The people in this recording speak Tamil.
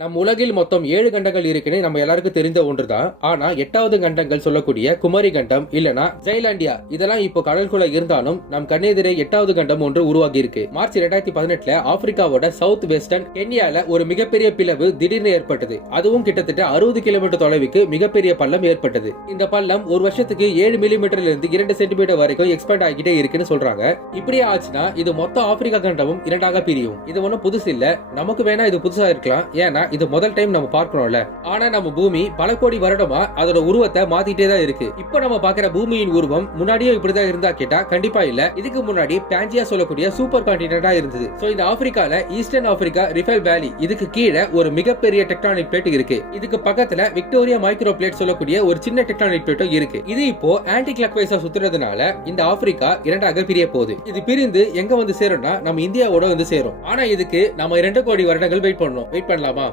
நம் உலகில் மொத்தம் 7 கண்டங்கள் இருக்குன்னு நம்ம எல்லாருக்கும் தெரிந்த ஒன்றுதான். ஆனா 8வது கண்டங்கள் சொல்லக்கூடிய குமரி கண்டம் இல்லனா ஜெயலாண்டியா இதெல்லாம் இப்போ கடலுக்குள்ள இருந்தாலும் நம் கண்ணெதிரே 8வது கண்டம் ஒன்று உருவாகி இருக்கு. மார்ச் 2018 ஆப்பிரிக்காவோட சவுத் வெஸ்டர்ன் கென்யால ஒரு மிகப்பெரிய பிளவு திடீர்னு ஏற்பட்டது. அதுவும் கிட்டத்தட்ட 60 கிலோமீட்டர் தொலைவுக்கு மிகப்பெரிய பள்ளம் ஏற்பட்டது. இந்த பள்ளம் ஒரு வருஷத்துக்கு 7 மில்லிமீட்டர்ல இருந்து 2 சென்டிமீட்டர் வரைக்கும் எக்ஸ்பேண்ட் ஆகிட்டே இருக்குன்னு சொல்றாங்க. இப்படியே ஆச்சுன்னா இது மொத்த ஆப்பிரிக்கா கண்டமும் இரண்டாக பிரியும். இது ஒன்னும் புதுசு இல்ல, நமக்கு வேணா இது புதுசா இருக்கலாம், ஏன்னா இது முதல் டைம் நம்ம பார்க்கறோம்ல. ஆனா நம்ம பூமி பல கோடி வருடமா அதோட உருவத்தை மாத்திட்டே தான் இருக்கு. இப்போ நம்ம பாக்குற பூமியின் உருவம் முன்னாடியே இப்படிதான் இருந்தா கேட்டா கண்டிப்பா இல்ல. இதுக்கு முன்னாடி பேஞ்சியா சொல்லக்கூடிய சூப்பர் கான்டினென்டா இருந்தது. சோ இந்த ஆப்பிரிக்கால ஈஸ்டர்ன் ஆப்பிரிக்கா ரிஃபல் வேலி இதுக்கு கீழே ஒரு மிகப்பெரிய டெக்டானிக் பிளேட் இருக்கு. இதுக்கு பக்கத்துல விக்டோரியா மைக்ரோ பிளேட் சொல்லக்கூடிய ஒரு சின்ன டெக்டானிக் பிளேட்டும் இருக்கு. இது இப்போ ஆன்டி கிளாக் வைஸா சுத்துறதுனால இந்த ஆப்பிரிக்கா இரண்டாக பிரிய போகுது. இது பிரிந்து எங்க வந்து சேரும்னா நம்ம இந்தியாவோட வந்து சேரும். ஆனா இதுக்கு நம்ம 2 கோடி வருடங்கள் வெயிட் பண்ணணும். வெயிட் பண்ணலாமா?